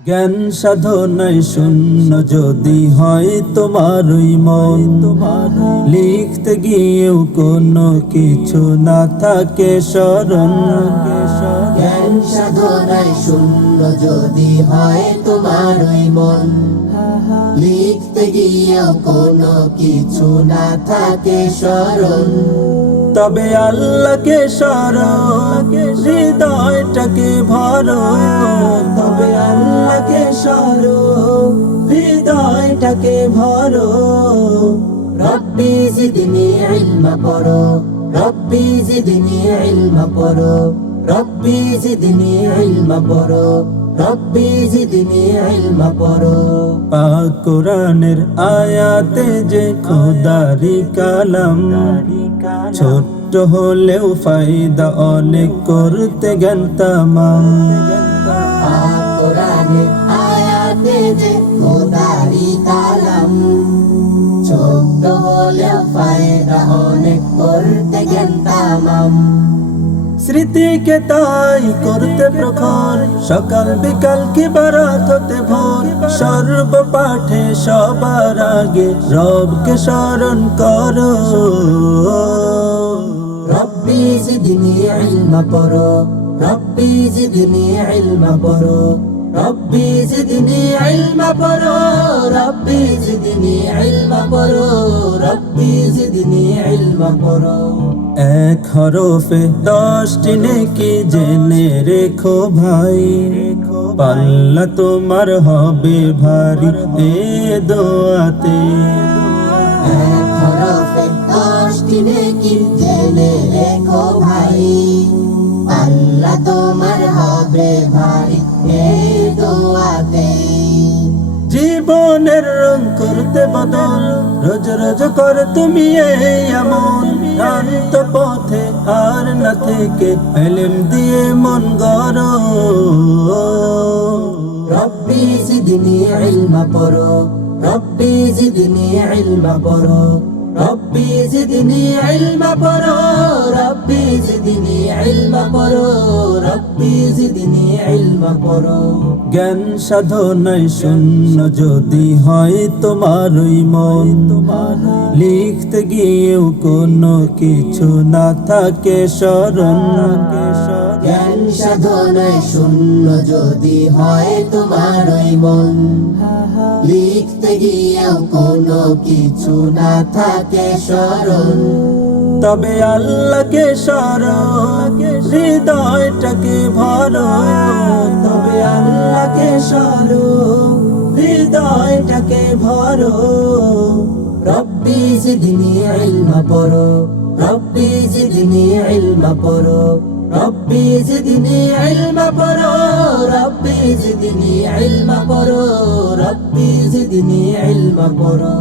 জ্ঞান সাধনায় শূন্য যদি হয় তোমার ওই মন, লিখতে গিয়েও কোনো কিছু না থাকে স্মরণ। জ্ঞান সাধনায় শূন্য যদি হয় তোমার ওই মন, লিখতে গিয়েও কোনো কিছু না থাকে স্মরণ। তবে আল্লাহকে স্মরণ, হৃদয়টাকে ভরো। তবে আল্লাহকে স্মরণ, হৃদয়টাকে ভরো। রব্বি জিদনি ইলমা পড়ো, রব্বি জিদনি ইলমা পড়ো, রব্বি জিদনি ইলমা পড়ো, রব্বি জিদনি ইলমা পড়ো। পাক কোরআনের আয়াতে যে খোদারি কালাম, ছোট্ট হলেও ফায়দা অনেক করতে জ্ঞান তামাম। পাক কোরআনের আয়াতে যে খোদারি কালাম, ছোট্ট হলেও ফায়দা অনেক করতে জ্ঞান তামাম। স্মৃতিকে তাই করতে প্রখর, সকাল বিকাল কি বারাত হতে ভোর। সর্বপাঠে সবার আগে রবকে স্মরণ করো। রব্বি জিদনি ইলমা পড়ো, রব্বি জিদনি ইলমা পড়ো, রব্বি জিদনি ইলমা পড়ো, রব্বি জিদনি ইলমা পড়ো, রব্বি জিদনি ইলমা পড়ো। এক হরফে 10টি নেকি জেনে রেখো ভাই, পাল্লা তোমার হবে ভারী এ দোয়াতে। এক হরফে 10টি নেকি জেনে রেখো ভাই, আল্লাহ তোমার হবে ভারী এই দোয়াতে। জীবনের রং করতে বদল, রোজ রোজ কর তুমি এই আমল। ভ্রান্ত পথে আর না থেকে ইলম দিয়ে মন গড়ো। রব্বি জিদনি ইলমা পড়ো, রব্বি জিদনি ইলমা পড়ো, রব্বি জিদনি ইলমা পড়ো, রব্বি জিদনি ইলমা পড়ো, রব্বি জিদনি ইলমা পড়ো। জ্ঞান সাধনায় শূন্য যদি হয় তোমার ওই মন, লিখতে গিয়েও কোনো কিছু না থাকে স্মরণ। জ্ঞান সাধনায় শূন্য যদি হয় তোমার ওই মন, লিখতে গিয়েও কোনো কিছু না থাকে স্মরণ। তবে আল্লাহকে স্মরণ, হৃদয়টাকে ভরো। তবে আল্লাহকে স্মরণ, হৃদয়টাকে ভরো। রব্বি জিদনি ইলমা পড়ো, রব্বি জিদনি ইলমা পড়ো, রব্বি জিদনি ইলমা পড়ো, রব্বি জিদনি ইলমা পড়ো, রব্বি জিদনি ইলমা পড়ো।